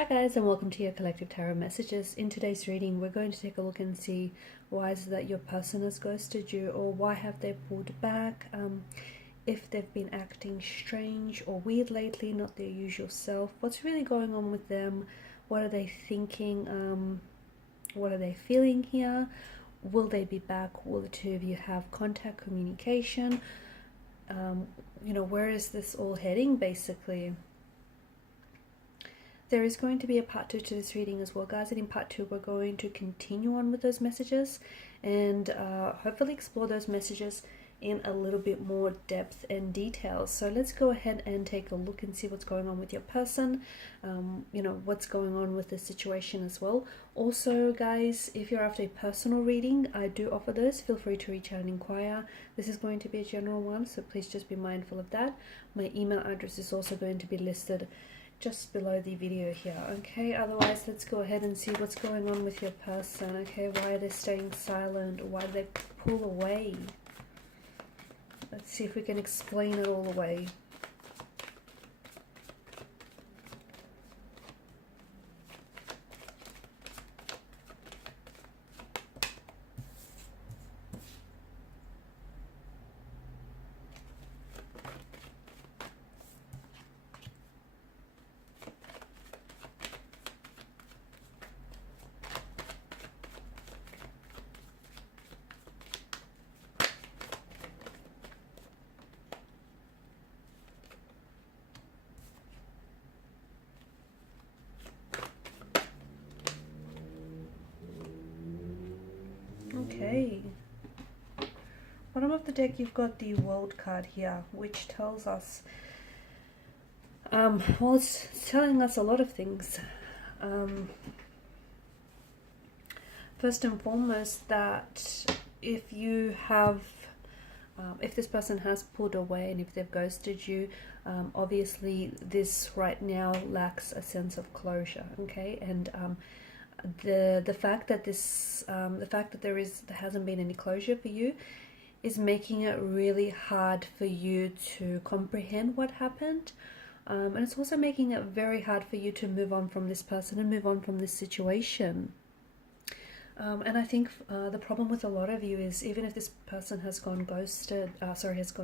Hi guys, and welcome to your collective tarot messages. In today's reading, we're going to take a look and see why is it that your person has ghosted you, or why have they pulled back, if they've been acting strange or weird lately, not their usual self, what's really going on with them, what are they thinking, what are they feeling here, will they be back, will the two of you have contact, communication, where is this all heading basically. There is going to be a part 2 to this reading as well, guys, and in part 2 we're going to continue on with those messages and hopefully explore those messages in a little bit more depth and detail. So let's go ahead and take a look and see what's going on with your person, what's going on with the situation as well. Also, guys, if you're after a personal reading, I do offer those. Feel free to reach out and inquire. This is going to be a general one, so please just be mindful of that. My email address is also going to be listed just below the video here. Okay, otherwise let's go ahead and see what's going on with your person. Okay, why are they staying silent, or why do they pull away? Let's see if we can explain it all away. Okay. Bottom of the deck, you've got the World card here, which tells us, well, it's telling us a lot of things. First and foremost, that if you have, if this person has pulled away and if they've ghosted you, obviously this right now lacks a sense of closure. Okay, and the fact that there hasn't been any closure for you is making it really hard for you to comprehend what happened, and it's also making it very hard for you to move on from this person and move on from this situation. And I think the problem with a lot of you is, even if this person has gone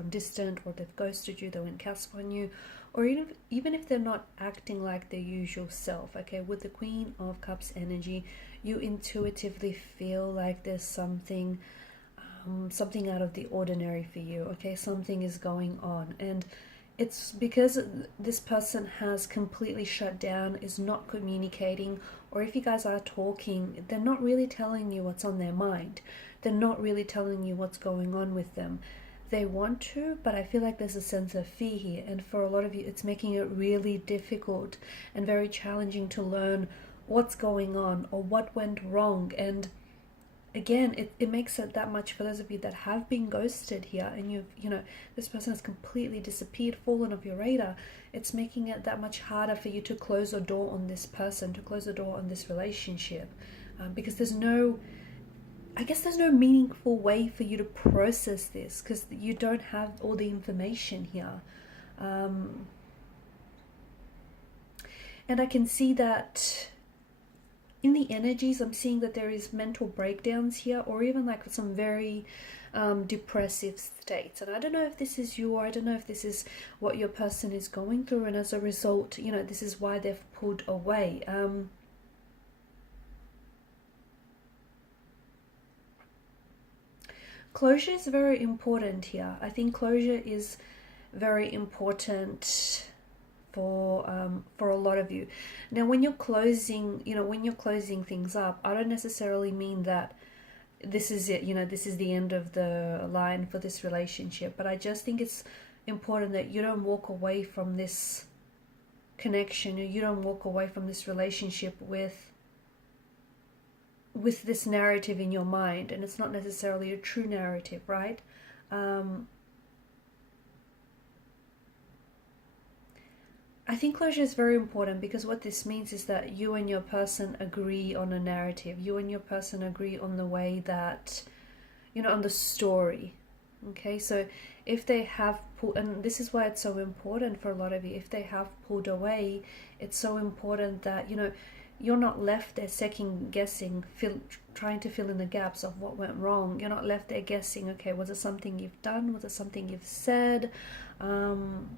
distant, or they've ghosted you, they went cast on you, or even if they're not acting like their usual self, okay, with the Queen of Cups energy, you intuitively feel like there's something out of the ordinary for you, okay, something is going on, and it's because this person has completely shut down, is not communicating, or if you guys are talking, they're not really telling you what's on their mind. They're not really telling you what's going on with them. They want to, but I feel like there's a sense of fear here, and for a lot of you it's making it really difficult and very challenging to learn what's going on or what went wrong. And again, it makes it that much for those of you that have been ghosted here, and this person has completely disappeared, fallen off your radar. It's making it that much harder for you to close a door on this person, to close a door on this relationship, because there's no meaningful way for you to process this, because you don't have all the information here. And I can see that in the energies, I'm seeing that there is mental breakdowns here, or even like some very depressive states. And I don't know if this is you, or I don't know if this is what your person is going through, and as a result, this is why they've pulled away. Closure is very important here. I think closure is very important for a lot of you. Now, when you're closing, things up, I don't necessarily mean that this is it, this is the end of the line for this relationship, but I just think it's important that you don't walk away from this connection, or you don't walk away from this relationship with this narrative in your mind, and it's not necessarily a true narrative, right? I think closure is very important, because what this means is that you and your person agree on a narrative. You and your person agree on the way that, on the story. Okay, so if they have pulled, and this is why it's so important for a lot of you, if they have pulled away, it's so important that, you know, you're not left there second guessing, trying to fill in the gaps of what went wrong. You're not left there guessing, okay, was it something you've done? Was it something you've said? And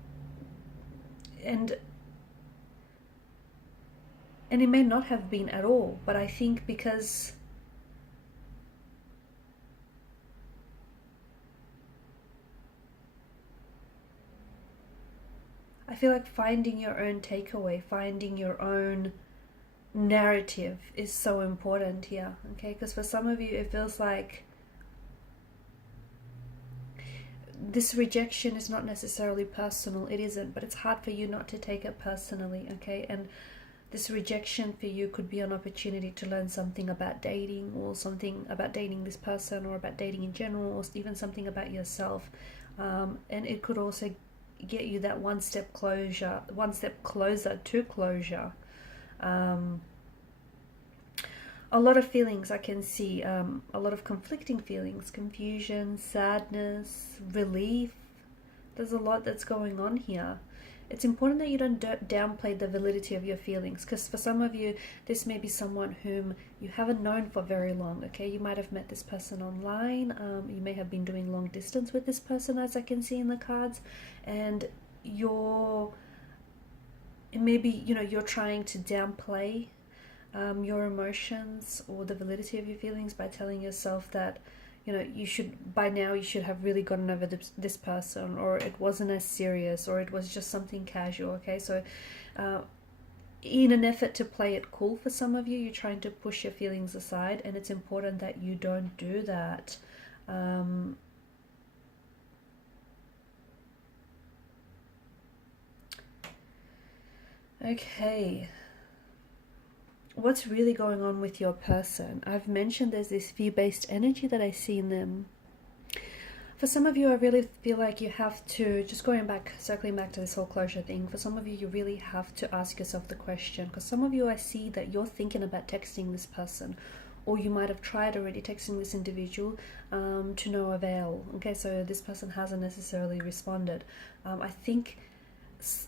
it may not have been at all, but I think because I feel like finding your own takeaway, finding your own narrative is so important here, okay? Because for some of you, it feels like this rejection is not necessarily personal. It isn't, but it's hard for you not to take it personally, okay? And this rejection for you could be an opportunity to learn something about dating, or something about dating this person, or about dating in general, or even something about yourself. And it could also get you that one step closer to closure. A lot of feelings I can see, a lot of conflicting feelings, confusion, sadness, relief. There's a lot that's going on here. It's important that you don't downplay the validity of your feelings, because for some of you, this may be someone whom you haven't known for very long, okay? You might have met this person online, you may have been doing long distance with this person, as I can see in the cards, and maybe, you know, you're trying to downplay your emotions or the validity of your feelings by telling yourself that, you know, by now you should have really gotten over this person, or it wasn't as serious, or it was just something casual, okay? So in an effort to play it cool for some of you, you're trying to push your feelings aside, and it's important that you don't do that. Okay. What's really going on with your person? I've mentioned there's this fear-based energy that I see in them. For some of you, I really feel like you have to, just circling back to this whole closure thing, for some of you, you really have to ask yourself the question, because some of you, I see that you're thinking about texting this person, or you might have tried already texting this individual to no avail. Okay, so this person hasn't necessarily responded. I think,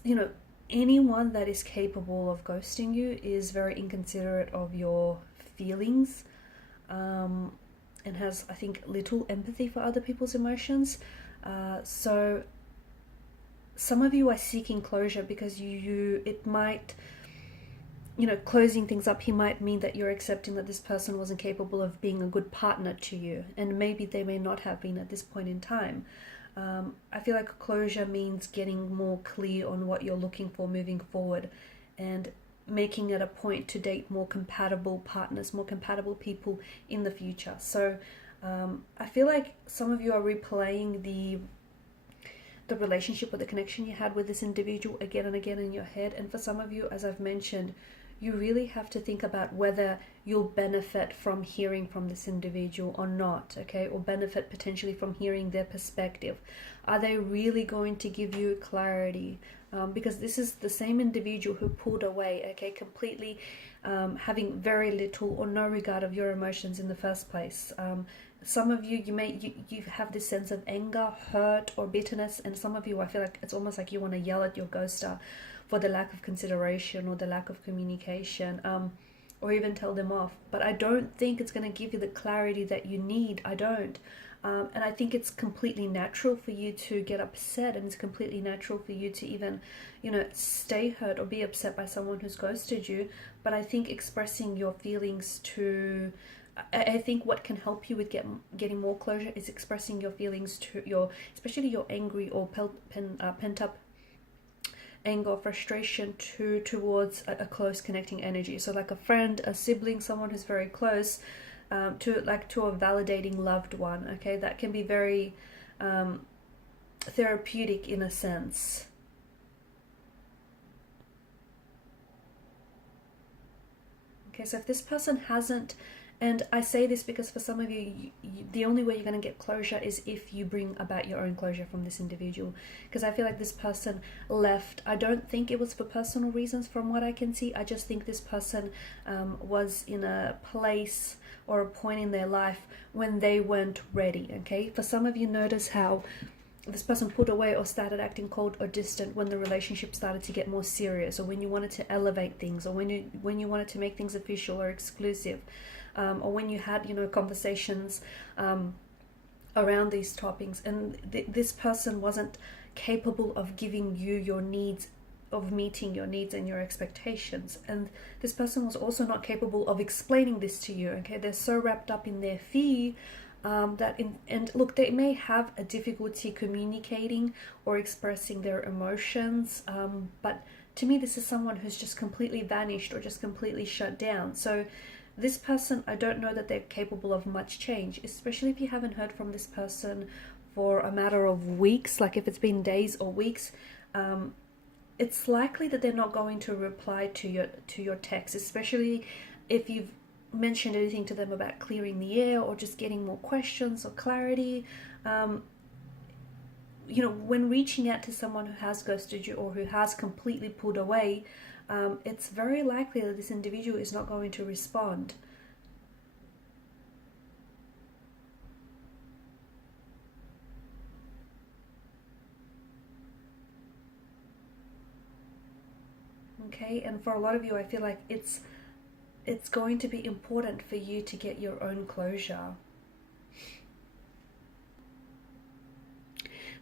you know, anyone that is capable of ghosting you is very inconsiderate of your feelings, and has, I think, little empathy for other people's emotions. So some of you are seeking closure because it might, you know, closing things up, he might mean that you're accepting that this person wasn't capable of being a good partner to you, and maybe they may not have been at this point in time. I feel like closure means getting more clear on what you're looking for moving forward, and making it a point to date more compatible partners, more compatible people in the future. So I feel like some of you are replaying the relationship or the connection you had with this individual again and again in your head. And for some of you, as I've mentioned, you really have to think about whether you'll benefit from hearing from this individual or not, okay? Or benefit potentially from hearing their perspective. Are they really going to give you clarity? Because this is the same individual who pulled away, okay? Completely having very little or no regard of your emotions in the first place. Some of you, you have this sense of anger, hurt, or bitterness, and some of you, I feel like it's almost like you want to yell at your ghoster for the lack of consideration or the lack of communication, or even tell them off. But I don't think it's going to give you the clarity that you need. I don't. And I think it's completely natural for you to get upset, and it's completely natural for you to even, you know, stay hurt or be upset by someone who's ghosted you. But I think expressing your feelings I think what can help you with getting more closure is expressing your feelings to especially your angry or pent up anger or frustration towards a close connecting energy. So like a friend, a sibling, someone who's very close, to a validating loved one. Okay, that can be very therapeutic in a sense. Okay, so if this person hasn't And I say this because for some of you, the only way you're going to get closure is if you bring about your own closure from this individual. Because I feel like this person left, I don't think it was for personal reasons from what I can see. I just think this person was in a place or a point in their life when they weren't ready, okay? For some of you, notice how this person pulled away or started acting cold or distant when the relationship started to get more serious, or when you wanted to elevate things, or when you wanted to make things official or exclusive, or when you had, you know, conversations around these topics, and this person wasn't capable of giving you your needs, of meeting your needs and your expectations. And this person was also not capable of explaining this to you, okay? They're so wrapped up in their fear and look, they may have a difficulty communicating or expressing their emotions, but to me this is someone who's just completely vanished or just completely shut down. So this person, I don't know that they're capable of much change, especially if you haven't heard from this person for a matter of weeks. Like if it's been days or weeks, it's likely that they're not going to reply to your text, especially if you've mentioned anything to them about clearing the air or just getting more questions or clarity. You know, when reaching out to someone who has ghosted you or who has completely pulled away, it's very likely that this individual is not going to respond. Okay, and for a lot of you, I feel like it's going to be important for you to get your own closure.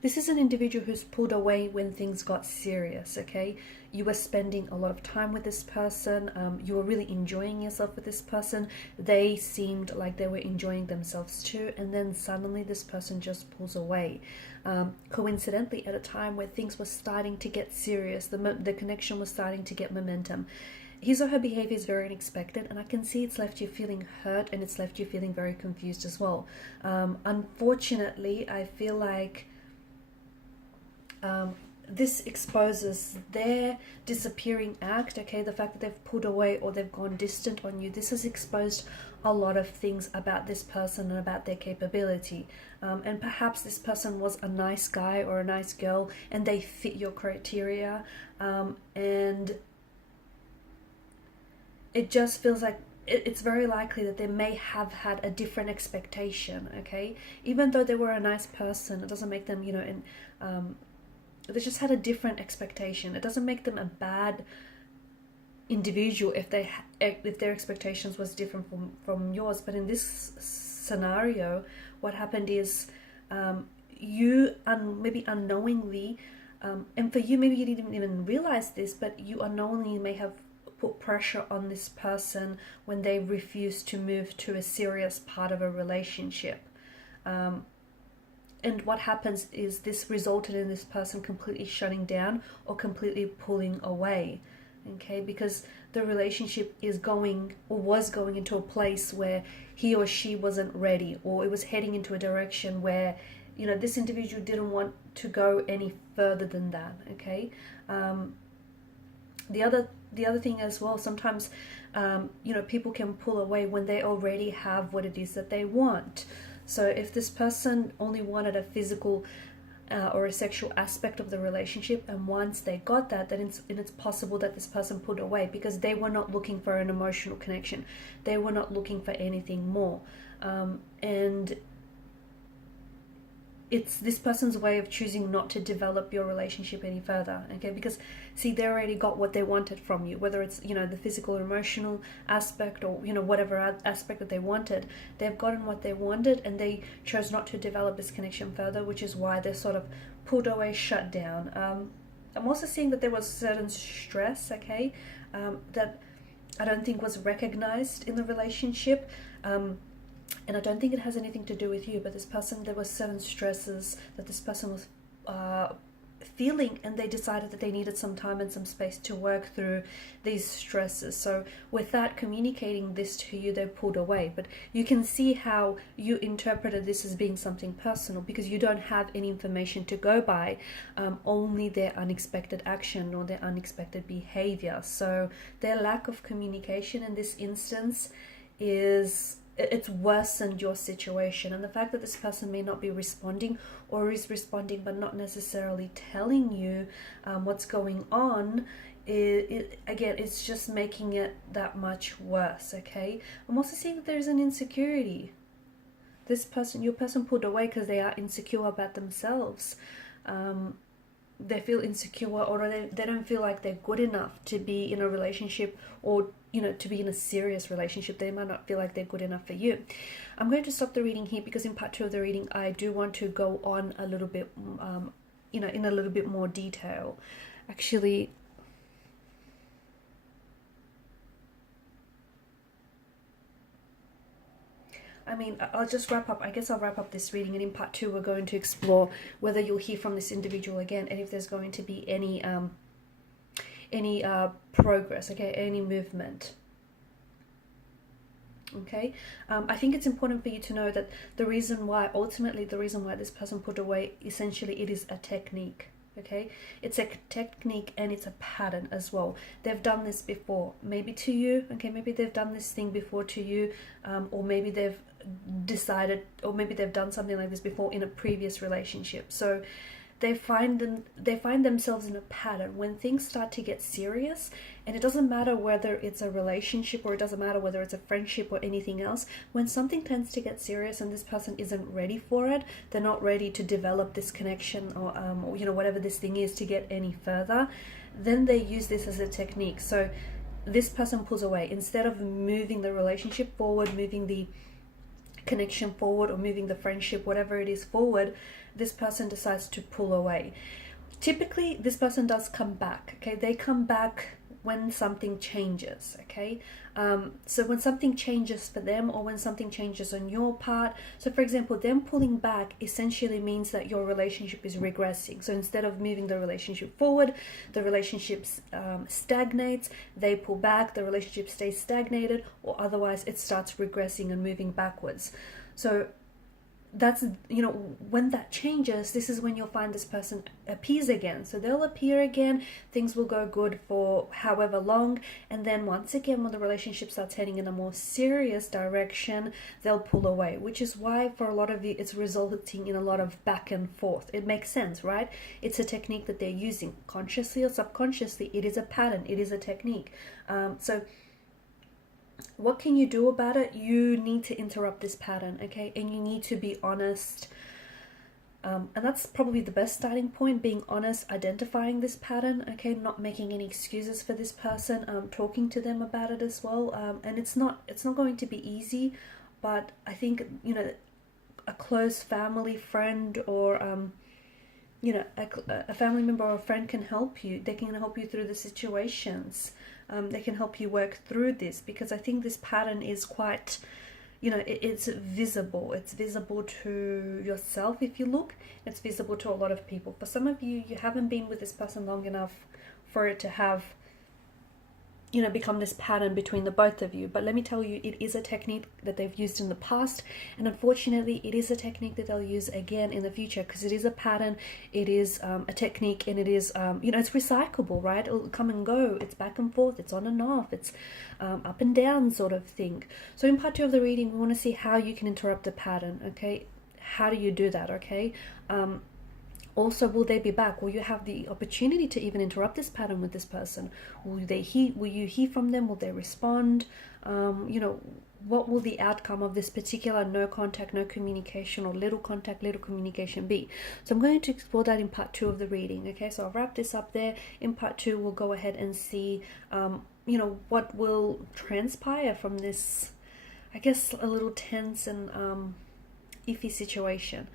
This is an individual who's pulled away when things got serious, okay? You were spending a lot of time with this person. You were really enjoying yourself with this person. They seemed like they were enjoying themselves too. And then suddenly this person just pulls away. Coincidentally, at a time where things were starting to get serious, the connection was starting to get momentum. His or her behavior is very unexpected, and I can see it's left you feeling hurt and it's left you feeling very confused as well. Unfortunately, I feel like this exposes their disappearing act, okay? The fact that they've pulled away or they've gone distant on you, this has exposed a lot of things about this person and about their capability. And perhaps this person was a nice guy or a nice girl and they fit your criteria, and it just feels like it's very likely that they may have had a different expectation, okay? Even though they were a nice person, it doesn't make them, you know, they just had a different expectation. It doesn't make them a bad individual if their expectations was different from yours. But in this scenario, what happened is you maybe unknowingly, and for you maybe you didn't even realize this, but you unknowingly may have put pressure on this person when they refused to move to a serious part of a relationship. And what happens is this resulted in this person completely shutting down or completely pulling away, okay? Because the relationship is going or was going into a place where he or she wasn't ready, or it was heading into a direction where, you know, this individual didn't want to go any further than that, okay? The other thing as well, sometimes, you know, people can pull away when they already have what it is that they want. So if this person only wanted a physical or a sexual aspect of the relationship, and once they got that, then it's possible that this person pulled away because they were not looking for an emotional connection. They were not looking for anything more. And it's this person's way of choosing not to develop your relationship any further, okay? Because see, they already got what they wanted from you, whether it's, you know, the physical or emotional aspect, or, you know, whatever aspect that they wanted. They've gotten what they wanted and they chose not to develop this connection further, which is why they're sort of pulled away, shut down. I'm also seeing that there was certain stress, okay, that I don't think was recognized in the relationship. And I don't think it has anything to do with you, but this person, there were certain stresses that this person was feeling, and they decided that they needed some time and some space to work through these stresses. So without communicating this to you, they pulled away. But you can see how you interpreted this as being something personal because you don't have any information to go by, only their unexpected action or their unexpected behavior. So their lack of communication in this instance is it's worsened your situation. And the fact that this person may not be responding, or is responding but not necessarily telling you what's going on, again, it's just making it that much worse. Okay, I'm also seeing that there's an insecurity. This person, your person, pulled away because they are insecure about themselves. They feel insecure, or they don't feel like they're good enough to be in a relationship, or to be in a serious relationship. They might not feel like they're good enough for you. I'm going to stop the reading here, because in part 2 of the reading I do want to go on a little bit in a little bit more detail. Actually, I'll just wrap up. I guess I'll wrap up this reading, and in part 2 we're going to explore whether you'll hear from this individual again, and if there's going to be any progress, okay, any movement. Okay, I think it's important for you to know that ultimately the reason why this person put away, essentially it is a technique. Okay, it's a technique, and it's a pattern as well. They've done this before, maybe to you. Okay, maybe they've done this thing before to you, or maybe they've decided, or maybe they've done something like this before in a previous relationship. So they find themselves in a pattern when things start to get serious. And it doesn't matter whether it's a relationship, or it doesn't matter whether it's a friendship or anything else. When something tends to get serious and this person isn't ready for it, they're not ready to develop this connection, or whatever this thing is, to get any further, then they use this as a technique. So this person pulls away. Instead of moving the relationship forward, moving the connection forward, or moving the friendship, whatever it is, forward, this person decides to pull away. Typically this person does come back. Okay, they come back when something changes. Okay, so when something changes for them, or when something changes on your part. So for example, them pulling back essentially means that your relationship is regressing. So instead of moving the relationship forward, the relationship stagnates. They pull back, the relationship stays stagnated, or otherwise it starts regressing and moving backwards. So that's, when that changes, this is when you'll find this person appears again. So they'll appear again, things will go good for however long, and then once again, when the relationship starts heading in a more serious direction, they'll pull away, which is why for a lot of you it's resulting in a lot of back and forth. It makes sense, right? It's a technique that they're using, consciously or subconsciously. It is a pattern, it is a technique. So what can you do about it? You need to interrupt this pattern, okay? And you need to be honest. And that's probably the best starting point, being honest, identifying this pattern, okay? Not making any excuses for this person, talking to them about it as well. And it's not going to be easy, but I think, a close family friend, or a family member or a friend can help you. They can help you through the situations. They can help you work through this, because I think this pattern is quite, it's visible. It's visible to yourself if you look. It's visible to a lot of people. For some of you, you haven't been with this person long enough for it to have, become this pattern between the both of you. But let me tell you, it is a technique that they've used in the past, and unfortunately it is a technique that they'll use again in the future, because it is a pattern, it is a technique, and it is it's recyclable, right? It'll come and go, it's back and forth, it's on and off, it's up and down sort of thing. So in part 2 of the reading, we want to see how you can interrupt the pattern. Okay, how do you do that? Okay, also, will they be back? Will you have the opportunity to even interrupt this pattern with this person? Will you hear from them? Will they respond? What will the outcome of this particular no contact, no communication, or little contact, little communication be? So I'm going to explore that in part 2 of the reading. Okay, so I'll wrap this up there. In part 2, we'll go ahead and see, what will transpire from this, I guess, a little tense and iffy situation.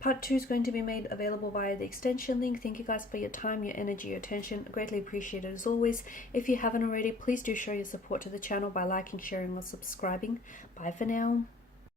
Part 2 is going to be made available via the extension link. Thank you guys for your time, your energy, your attention. Greatly appreciated as always. If you haven't already, please do show your support to the channel by liking, sharing, or subscribing. Bye for now.